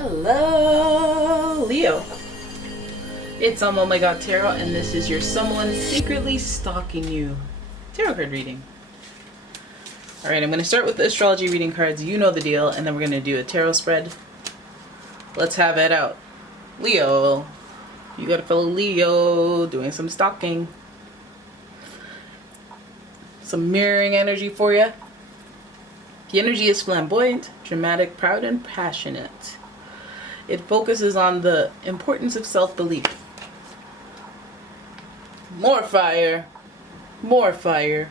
Hello, Leo. It's umomgtarot, and this is your someone secretly stalking you tarot card reading. Alright, I'm going to start with the astrology reading cards. You know the deal, and then we're going to do a tarot spread. Let's have it out. Leo. You got a fellow Leo doing some stalking. Some mirroring energy for you. The energy is flamboyant, dramatic, proud, and passionate. It focuses on the importance of self-belief. More fire. More fire.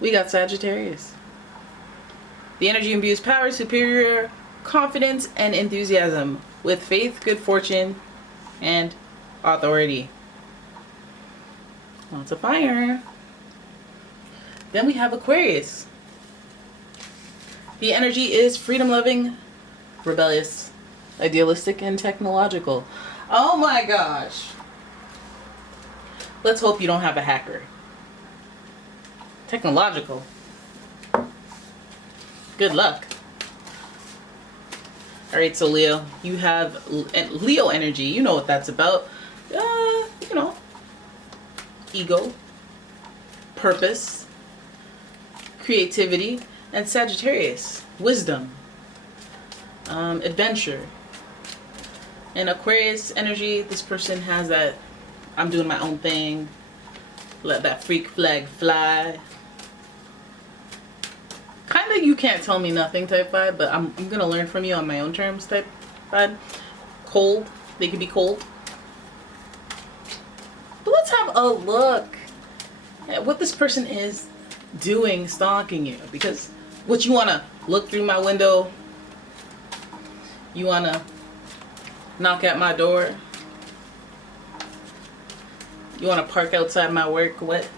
We got Sagittarius. The energy imbues power, superior confidence, and enthusiasm with faith, good fortune, and authority. Lots of fire. Then we have Aquarius. The energy is freedom-loving, rebellious, idealistic, and technological. Oh my gosh. Let's hope you don't have a hacker. Technological. Good luck. Alright, so Leo, you have Leo energy. You know what that's about. You know, ego, purpose, creativity, and Sagittarius, wisdom, adventure. And Aquarius energy, this person has that I'm doing my own thing, let that freak flag fly. Kind of you can't tell me nothing type vibe, but I'm going to learn from you on my own terms type vibe. Cold, they could be cold. But let's have a look at what this person is doing stalking you, because what you want to look through my window, you want to knock at my door, you want to park outside my work, what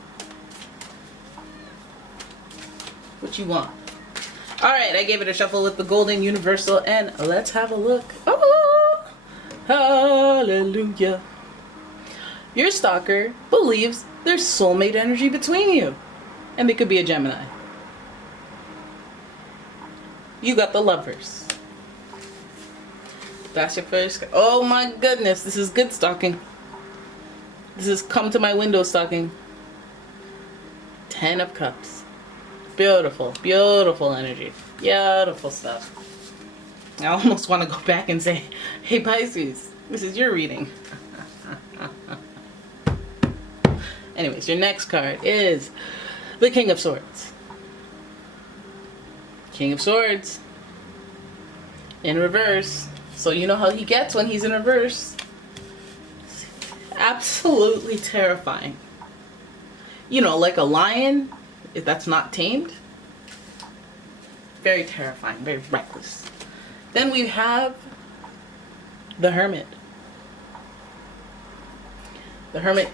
you want? Alright, I gave it a shuffle with the golden universal, and let's have a look. Oh, hallelujah. Your stalker believes there's soulmate energy between you, and they could be a Gemini. You got the Lovers. That's your first. Oh my goodness, this is good stalking. This is come to my window stalking. 10 of Cups. Beautiful, beautiful energy. Beautiful stuff. I almost want to go back and say, hey Pisces, this is your reading. Anyways, your next card is the King of Swords. King of Swords. In reverse. So you know how he gets when he's in reverse. Absolutely terrifying. You know, like a lion, if that's not tamed. Very terrifying, very reckless. Then we have the Hermit. The Hermit.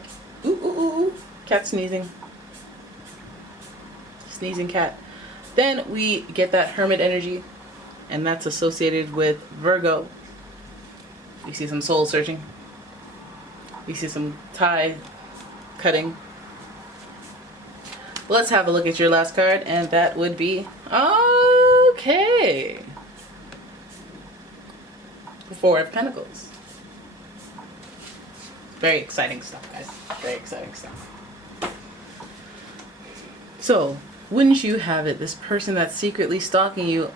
Ooh, ooh, ooh, ooh. Cat sneezing. Sneezing cat. Then we get that Hermit energy, and that's associated with Virgo. You see some soul searching. You see some tie cutting. Let's have a look at your last card, and that would be, okay, the Four of Pentacles. Very exciting stuff, guys. Very exciting stuff. So, wouldn't you have it, this person that's secretly stalking you,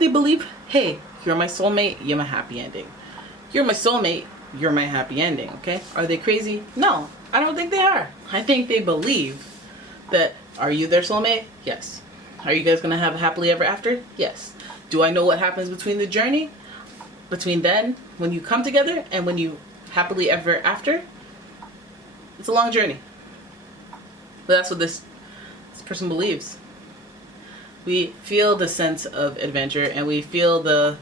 they believe, hey, you're my soulmate, you're my happy ending. You're my soulmate, you're my happy ending, okay? Are they crazy? No, I don't think they are. I think they believe that, are you their soulmate? Yes. Are you guys going to have a happily ever after? Yes. Do I know what happens between the journey? Between then, when you come together, and when you happily ever after? It's a long journey. But that's what this person believes. We feel the sense of adventure, and we feel the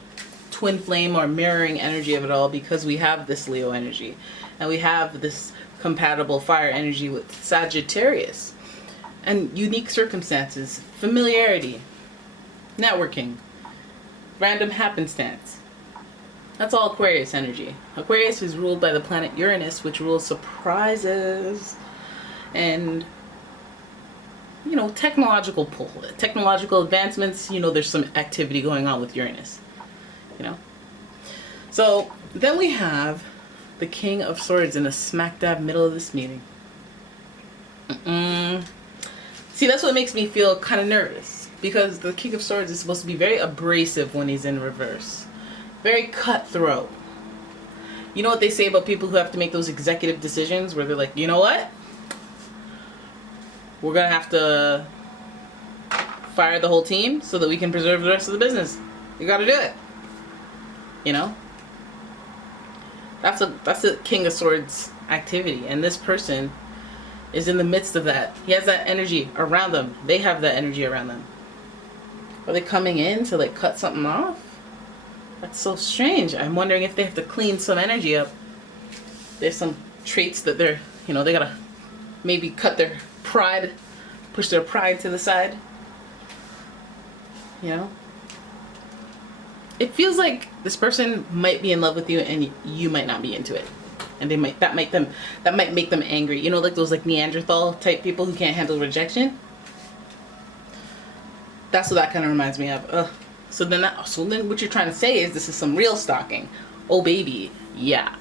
twin flame or mirroring energy of it all, because we have this Leo energy, and we have this compatible fire energy with Sagittarius, and unique circumstances, familiarity, networking, random happenstance. That's all Aquarius energy. Aquarius is ruled by the planet Uranus, which rules surprises and, you know, technological advancements. You know, there's some activity going on with Uranus. you know? So then we have the King of Swords in the smack dab middle of this meeting. See, that's what makes me feel kind of nervous, because the King of Swords is supposed to be very abrasive when he's in reverse. Very cutthroat. You know what they say about people who have to make those executive decisions where they're like, you know what? We're going to have to fire the whole team so that we can preserve the rest of the business. You got to do it. You know? That's a King of Swords activity, and this person is in the midst of that. He has that energy around them. They have that energy around them. Are they coming in to like cut something off? That's so strange. I'm wondering if they have to clean some energy up. There's some traits that they're, you know, they gotta maybe cut their pride, push their pride to the side. You know? It feels like this person might be in love with you and you might not be into it. And that might make them angry. You know, like those like Neanderthal type people who can't handle rejection. That's what that kind of reminds me of. Ugh. So then what you're trying to say is this is some real stalking. Oh baby, yeah.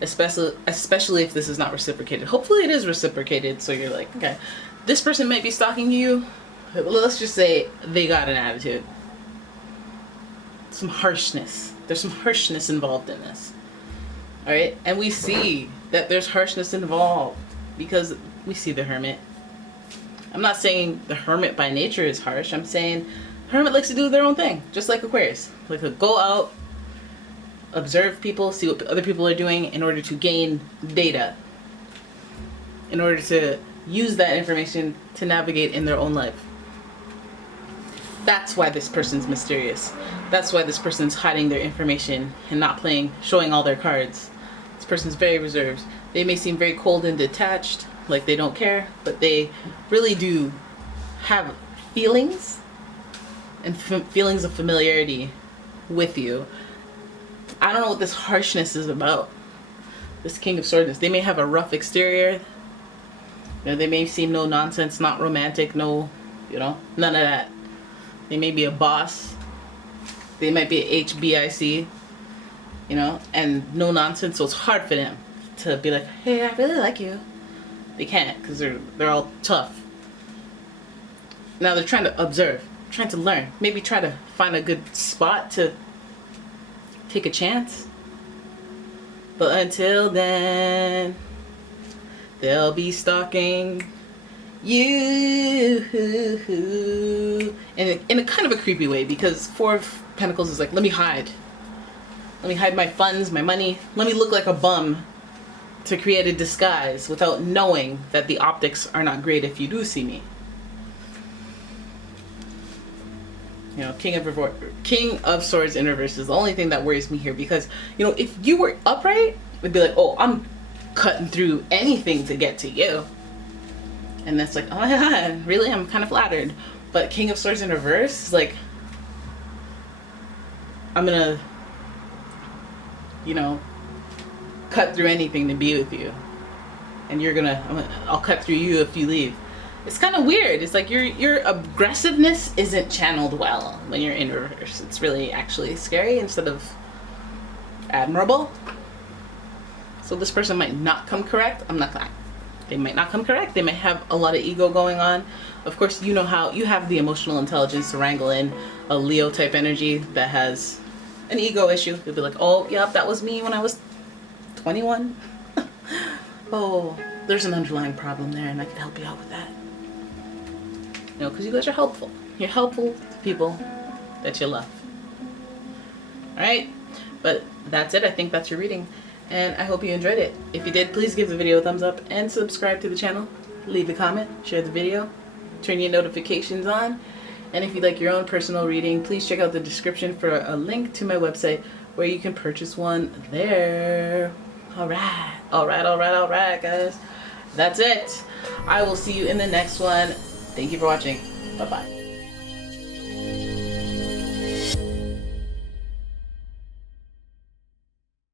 Especially if this is not reciprocated. Hopefully it is reciprocated, so you're like, okay, this person might be stalking you. Let's just say they got an attitude. Some harshness. There's some harshness involved in this. Alright? And we see that there's harshness involved because we see the Hermit. I'm not saying the Hermit by nature is harsh. I'm saying Hermit likes to do their own thing, just like Aquarius. Like to go out, observe people, see what other people are doing in order to gain data. In order to use that information to navigate in their own life. That's why this person's mysterious. That's why this person's hiding their information and not showing all their cards. This person's very reserved. They may seem very cold and detached, like they don't care, but they really do have feelings and feelings of familiarity with you. I don't know what this harshness is about. This King of Swords. They may have a rough exterior. You know, they may seem no nonsense, not romantic, no, you know, none of that. They may be a boss. They might be a HBIC, you know, and no nonsense. So it's hard for them to be like, hey, I really like you. They can't because they're all tough. Now they're trying to observe, trying to learn, maybe try to find a good spot to take a chance. But until then, they'll be stalking you in a kind of a creepy way, because Four of Pentacles is like, let me hide my funds, my money, let me look like a bum to create a disguise without knowing that the optics are not great if you do see me. You know, King of Swords in reverse is the only thing that worries me here, because, you know, if you were upright, it'd be like, oh, I'm cutting through anything to get to you. And that's like, oh yeah, really? I'm kind of flattered. But King of Swords in reverse is like, I'm gonna, you know, cut through anything to be with you. And I'll cut through you if you leave. It's kind of weird. It's like your aggressiveness isn't channeled well when you're in reverse. It's really actually scary instead of admirable. So this person might not come correct. They might not come correct. They might have a lot of ego going on. Of course, you know how you have the emotional intelligence to wrangle in a Leo type energy that has an ego issue. They'll be like, oh, yep, that was me when I was 21. Oh, there's an underlying problem there and I can help you out with that. You know, because you guys are helpful. You're helpful to people that you love. Alright? But that's it. I think that's your reading. And I hope you enjoyed it. If you did, please give the video a thumbs up and subscribe to the channel. Leave a comment, share the video, turn your notifications on. And if you'd like your own personal reading, please check out the description for a link to my website where you can purchase one there. Alright, guys. That's it. I will see you in the next one. Thank you for watching. Bye-bye.